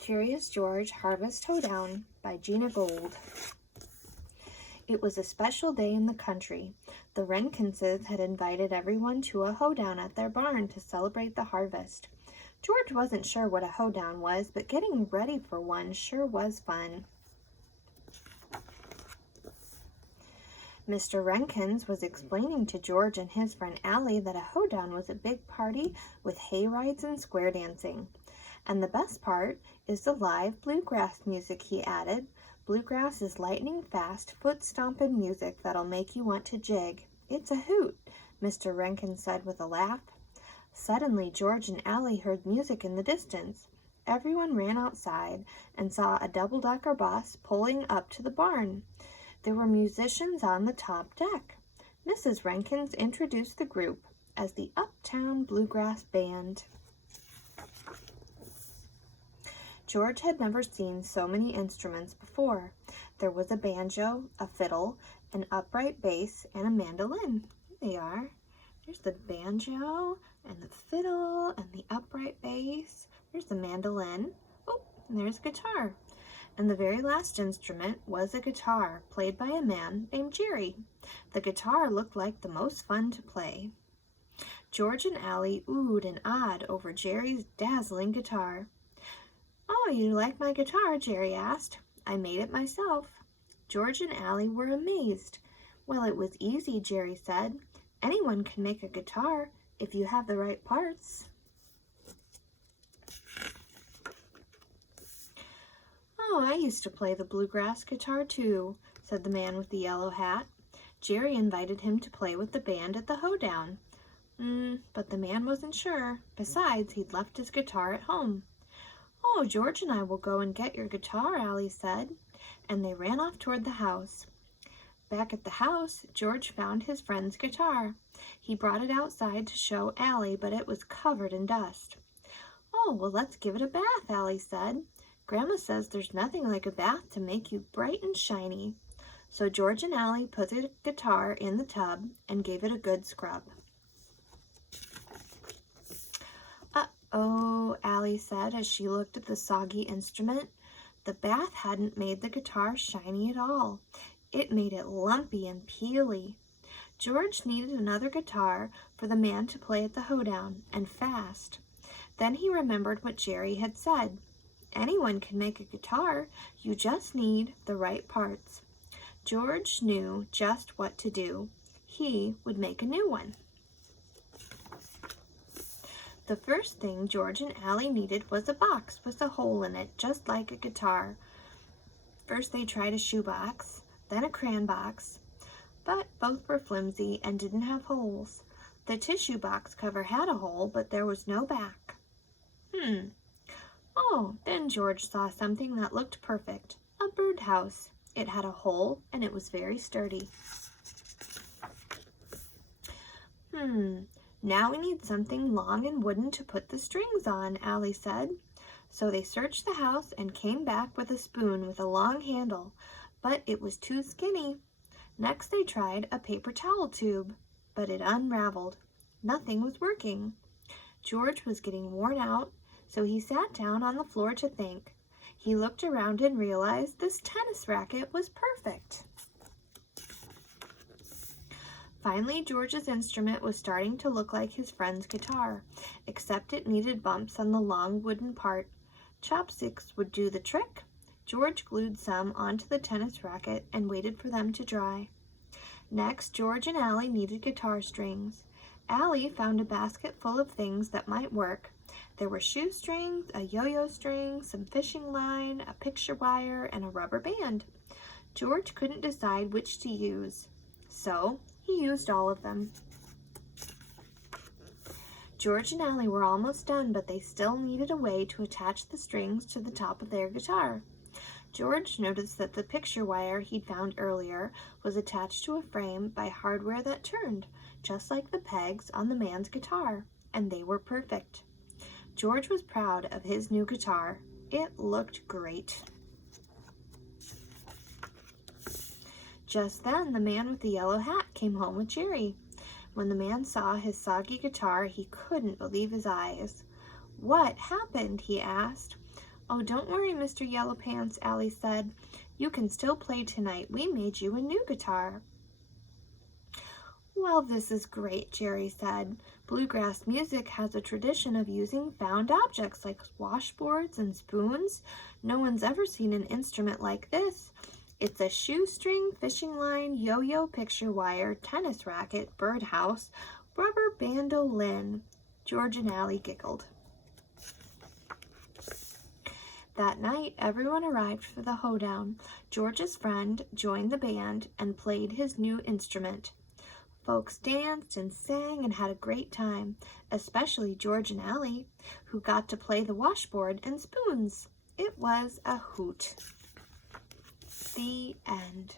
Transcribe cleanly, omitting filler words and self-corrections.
Curious George Harvest Hoedown by Gina Gold. It was a special day in the country. The Renkinses had invited everyone to a hoedown at their barn to celebrate the harvest. George wasn't sure what a hoedown was, but getting ready for one sure was fun. Mr. Renkins was explaining to George and his friend Allie that a hoedown was a big party with hay rides and square dancing. And the best part is the live bluegrass music, he added. Bluegrass is lightning fast, foot-stomping music that'll make you want to jig. It's a hoot, Mr. Renkin said with a laugh. Suddenly, George and Allie heard music in the distance. Everyone ran outside and saw a double-decker bus pulling up to the barn. There were musicians on the top deck. Mrs. Renkins introduced the group as the Uptown Bluegrass Band. George had never seen so many instruments before. There was a banjo, a fiddle, an upright bass, and a mandolin. There they are. There's the banjo, and the fiddle, and the upright bass. There's the mandolin. Oh, and there's a guitar. And the very last instrument was a guitar, played by a man named Jerry. The guitar looked like the most fun to play. George and Allie oohed and ahed over Jerry's dazzling guitar. "Oh, you like my guitar?" Jerry asked. "I made it myself." George and Allie were amazed. "Well, it was easy," Jerry said. "Anyone can make a guitar if you have the right parts." "Oh, I used to play the bluegrass guitar too," said the man with the yellow hat. Jerry invited him to play with the band at the hoedown. But the man wasn't sure. Besides, he'd left his guitar at home. "Oh, George and I will go and get your guitar," Allie said, and they ran off toward the house. Back at the house, George found his friend's guitar. He brought it outside to show Allie, but it was covered in dust. "Oh, well, let's give it a bath," Allie said. "Grandma says there's nothing like a bath to make you bright and shiny." So George and Allie put the guitar in the tub and gave it a good scrub. "Uh-oh," Allie said as she looked at the soggy instrument. The bath hadn't made the guitar shiny at all. It made it lumpy and peely. George needed another guitar for the man to play at the hoedown, and fast. Then he remembered what Jerry had said. Anyone can make a guitar, you just need the right parts. George knew just what to do. He would make a new one. The first thing George and Allie needed was a box with a hole in it, just like a guitar. First they tried a shoebox, then a crayon box, but both were flimsy and didn't have holes. The tissue box cover had a hole, but there was no back. Oh, then George saw something that looked perfect, a birdhouse. It had a hole, and it was very sturdy. Now we need something long and wooden to put the strings on, Allie said. So they searched the house and came back with a spoon with a long handle, but it was too skinny. Next they tried a paper towel tube, but it unraveled. Nothing was working. George was getting worn out, so he sat down on the floor to think. He looked around and realized this tennis racket was perfect. Finally, George's instrument was starting to look like his friend's guitar, except it needed bumps on the long wooden part. Chopsticks would do the trick. George glued some onto the tennis racket and waited for them to dry. Next, George and Allie needed guitar strings. Allie found a basket full of things that might work. There were shoestrings, a yo-yo string, some fishing line, a picture wire, and a rubber band. George couldn't decide which to use, so he used all of them. George and Allie were almost done, but they still needed a way to attach the strings to the top of their guitar. George noticed that the picture wire he'd found earlier was attached to a frame by hardware that turned, just like the pegs on the man's guitar, and they were perfect. George was proud of his new guitar. It looked great. Just then, the man with the yellow hat came home with Jerry. When the man saw his soggy guitar, he couldn't believe his eyes. "What happened?" he asked. "Oh, don't worry, Mr. Yellow Pants," Allie said. "You can still play tonight. We made you a new guitar." "Well, this is great," Jerry said. "Bluegrass music has a tradition of using found objects like washboards and spoons. No one's ever seen an instrument like this. It's a shoestring, fishing line, yo-yo, picture wire, tennis racket, birdhouse, rubber bandolin." George and Allie giggled. That night, everyone arrived for the hoedown. George's friend joined the band and played his new instrument. Folks danced and sang and had a great time, especially George and Allie, who got to play the washboard and spoons. It was a hoot. The end.